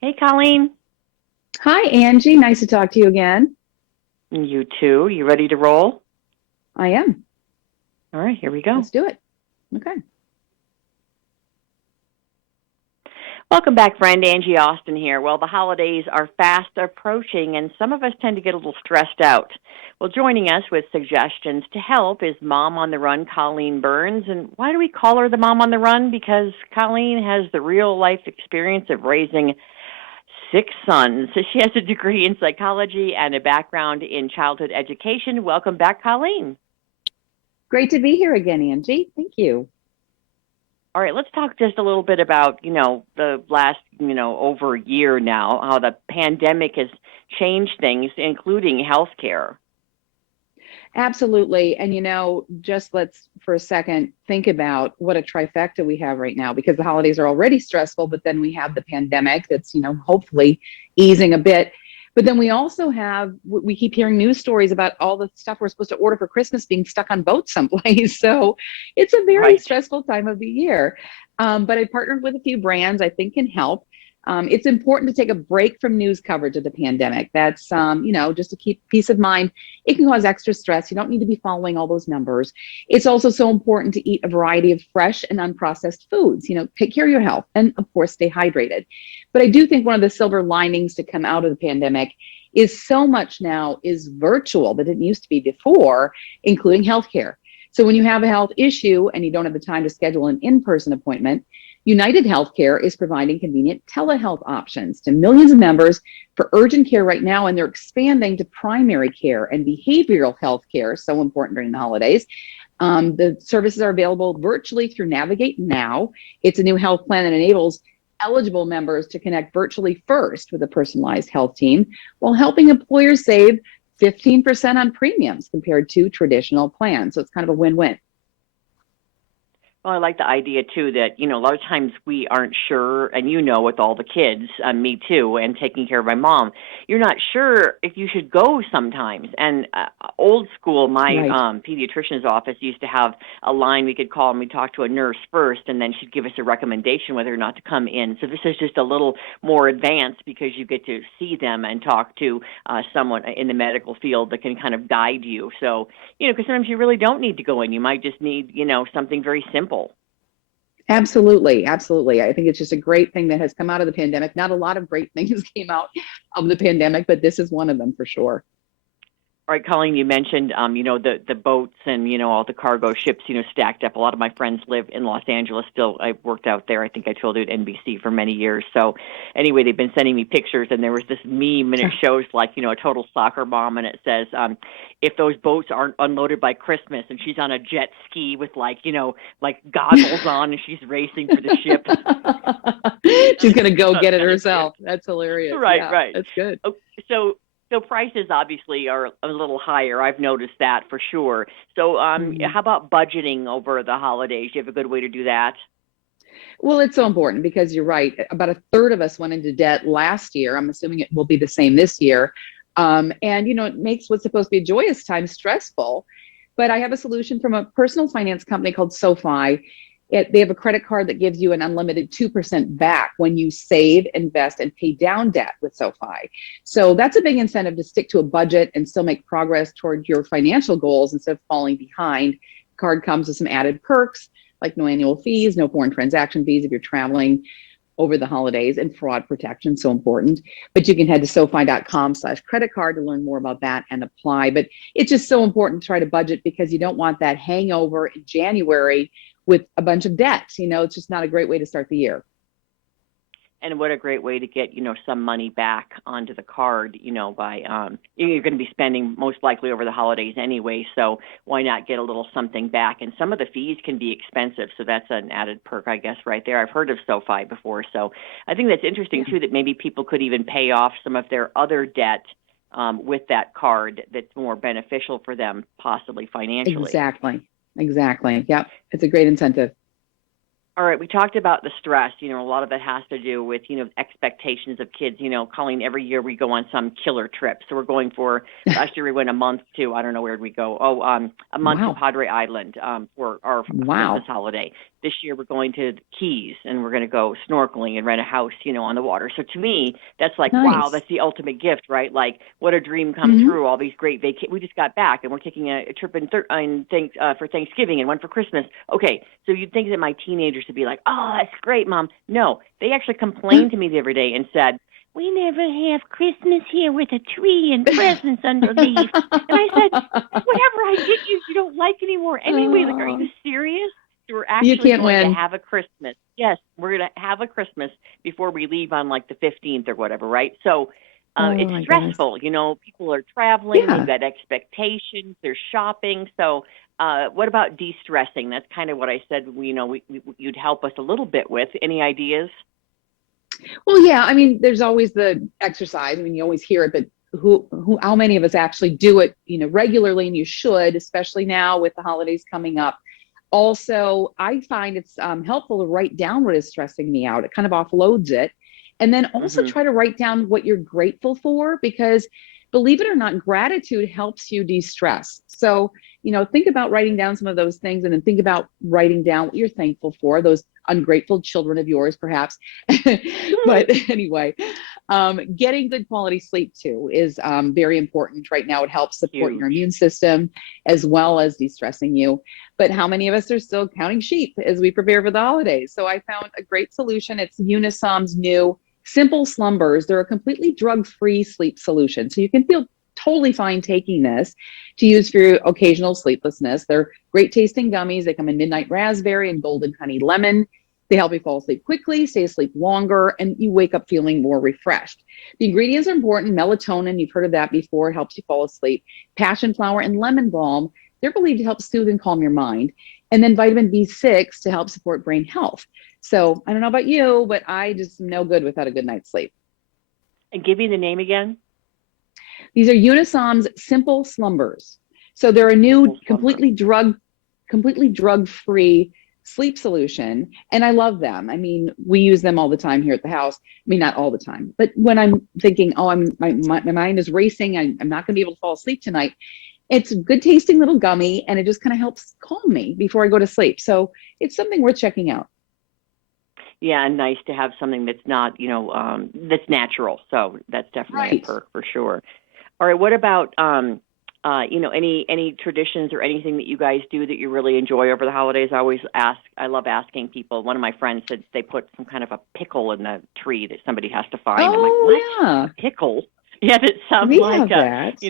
Hey, Colleen. Hi, Angie. Nice to talk to you again. You too. You ready to roll? I am. All right, here we go. Let's do it. Okay. Welcome back, friend. Angie Austin here. Well, the holidays are fast approaching, and some of us tend to get a little stressed out. Well, joining us with suggestions to help is Mom on the Run, Colleen Burns. And why do we call her the Mom on the Run? Because Colleen has the real life experience of raising six sons. So she has a degree in psychology and a background in childhood education. Welcome back, Colleen. Great to be here again, Angie. Thank you. All right, let's talk just a little bit about, the last, over a year now, how the pandemic has changed things, including healthcare. Absolutely. And just let's for a second think about what a trifecta we have right now because the holidays are already stressful, but then we have the pandemic that's, hopefully easing a bit. But then we also have, we keep hearing news stories about all the stuff we're supposed to order for Christmas being stuck on boats someplace. So it's a very Right. stressful time of the year. But I partnered with a few brands I think can help. It's important to take a break from news coverage of the pandemic. That's, just to keep peace of mind. It can cause extra stress. You don't need to be following all those numbers. It's also so important to eat a variety of fresh and unprocessed foods. Take care of your health and, of course, stay hydrated. But I do think one of the silver linings to come out of the pandemic is so much now is virtual that didn't used to be before, including healthcare. So when you have a health issue and you don't have the time to schedule an in-person appointment, United Healthcare is providing convenient telehealth options to millions of members for urgent care right now, and they're expanding to primary care and behavioral health care, so important during the holidays. The services are available virtually through Navigate Now. It's a new health plan that enables eligible members to connect virtually first with a personalized health team while helping employers save 15% on premiums compared to traditional plans. So it's kind of a win-win. Well, I like the idea too that, a lot of times we aren't sure, and with all the kids, me too, and taking care of my mom, you're not sure if you should go sometimes. And old school, my Right. pediatrician's office used to have a line we could call and we'd talk to a nurse first, and then she'd give us a recommendation whether or not to come in. So this is just a little more advanced because you get to see them and talk to someone in the medical field that can kind of guide you. So, because sometimes you really don't need to go in. You might just need, something very simple. Absolutely. Absolutely. I think it's just a great thing that has come out of the pandemic. Not a lot of great things came out of the pandemic, but this is one of them for sure. All right, Colleen, you mentioned, the boats and, all the cargo ships, stacked up. A lot of my friends live in Los Angeles still. I worked out there. I think I told you at NBC for many years. So anyway, they've been sending me pictures, and there was this meme, and it shows like, a total soccer mom, and it says, if those boats aren't unloaded by Christmas, and she's on a jet ski with like, like goggles on, and she's racing for the ship. She's going to go get it Kind of herself. cute. That's hilarious. Right, Yeah, right. that's good. Oh, so prices obviously are a little higher. I've noticed that for sure. So Mhm. how about budgeting over the holidays? Do you have a good way to do that? Well, it's so important because you're right. About a third of us went into debt last year. I'm assuming it will be the same this year. And, it makes what's supposed to be a joyous time stressful. But I have a solution from a personal finance company called SoFi. They have a credit card that gives you an unlimited 2% back when you save, invest, and pay down debt with SoFi. So that's a big incentive to stick to a budget and still make progress toward your financial goals instead of falling behind. Card comes with some added perks like no annual fees, no foreign transaction fees if you're traveling over the holidays, and fraud protection, so important. But you can head to sofi.com/credit card to learn more about that and apply. But it's just so important to try to budget because you don't want that hangover in January with a bunch of debt. It's just not a great way to start the year. And what a great way to get, some money back onto the card, by you're going to be spending most likely over the holidays anyway, so why not get a little something back? And some of the fees can be expensive, so that's an added perk, I guess, right there. I've heard of SoFi before, so I think that's interesting Yeah, too that maybe people could even pay off some of their other debt with that card that's more beneficial for them, possibly financially. exactly. Exactly. Yep. It's a great incentive. All right, we talked about the stress. A lot of it has to do with, expectations of kids. Colleen, every year we go on some killer trip. So we're going for, last year we went a month to, I don't know, where did we go? Oh, a month to Wow. Padre Island for our Christmas Wow. holiday. this year we're going to the Keys and we're going to go snorkeling and rent a house, on the water. So to me, that's like, wow, Nice. that's the ultimate gift, right? Like, what a dream come Hmm. true. All these great we just got back and we're taking a trip for Thanksgiving and one for Christmas. Okay, so you'd think that my teenagers would be like, oh, that's great, Mom. No, they actually complained to me the other day and said, we never have Christmas here with a tree and presents underneath. And I said, whatever I get you, you don't like anymore. Anyway, like, are you serious? So we're You actually can't going to win. have a Christmas. Yes, we're going to have a Christmas before we leave on like the 15th or whatever, right? So Oh it's my goodness. stressful. People are traveling, they've Yeah. got expectations, they're shopping. So what about de-stressing? That's kind of what I said, you'd help us a little bit with. Any ideas? Well, yeah, I mean, there's always the exercise. I mean, you always hear it, but how many of us actually do it, regularly? And you should, especially now with the holidays coming up. Also, I find it's helpful to write down what is stressing me out. It kind of offloads it. And then also Mm-hmm. try to write down what you're grateful for, because believe it or not, gratitude helps you de-stress. So, think about writing down some of those things, and then think about writing down what you're thankful for, those ungrateful children of yours, perhaps. But anyway, getting good quality sleep too is very important right now. It helps support your Huge. immune system as well as de-stressing you. But how many of us are still counting sheep as we prepare for the holidays? So I found a great solution. It's Unisom's new Simple Slumbers. They're a completely drug-free sleep solution. So you can feel totally fine taking this to use for your occasional sleeplessness. They're great tasting gummies. They come in midnight raspberry and golden honey lemon. They help you fall asleep quickly, stay asleep longer, and you wake up feeling more refreshed. The ingredients are important. Melatonin, you've heard of that before, helps you fall asleep. Passion flower and lemon balm, they're believed to help soothe and calm your mind. And then vitamin B6 to help support brain health. So I don't know about you, but I just am no good without a good night's sleep. And give me the name again. These are Unisom's Simple Slumbers. So they're a new Simple Slumber. completely drug-free sleep solution. And I love them. I mean, we use them all the time here at the house. I mean, not all the time, but when I'm thinking, oh, my mind is racing, I'm not going to be able to fall asleep tonight. It's a good tasting little gummy, and it just kind of helps calm me before I go to sleep. So it's something worth checking out. Yeah, and nice to have something that's not, that's natural. So that's definitely a Right. perk for sure. All right, what about, any traditions or anything that you guys do that you really enjoy over the holidays? I love asking people. One of my friends said they put some kind of a pickle in the tree that somebody has to find. I'm like, what? Oh, yeah. A pickle? Yeah, that sounds We like have that.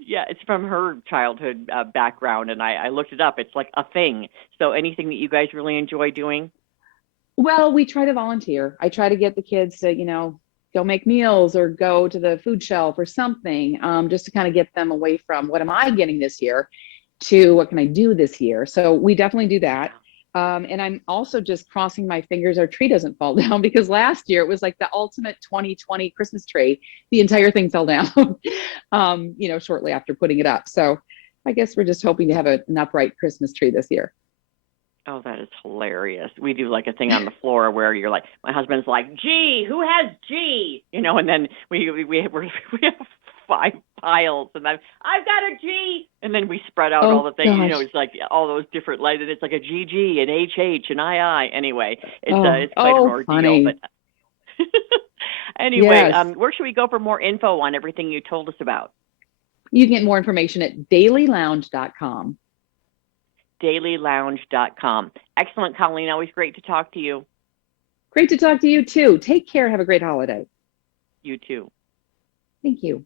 yeah, it's from her childhood background, and I looked it up. It's like a thing. So anything that you guys really enjoy doing? Well, we try to volunteer. I try to get the kids to, go make meals or go to the food shelf or something, just to kind of get them away from what am I getting this year to what can I do this year. So we definitely do that. And I'm also just crossing my fingers our tree doesn't fall down, because last year it was like the ultimate 2020 Christmas tree. The entire thing fell down, shortly after putting it up. So I guess we're just hoping to have an upright Christmas tree this year. Oh, that is hilarious. We do like a thing on the floor where you're like, my husband's like, G, who has G? And then we have 5 piles, and I've got a G, and then we spread out all Oh the things. gosh. It's like all those different lights, and it's like a GG, an HH, an II. Anyway, it's quite an Oh, ordeal. But funny. anyway, Yes. where should we go for more info on everything you told us about? You can get more information at dailylounge.com. Dailylounge.com. Excellent, Colleen. Always great to talk to you. Great to talk to you too. Take care. Have a great holiday. You too. Thank you.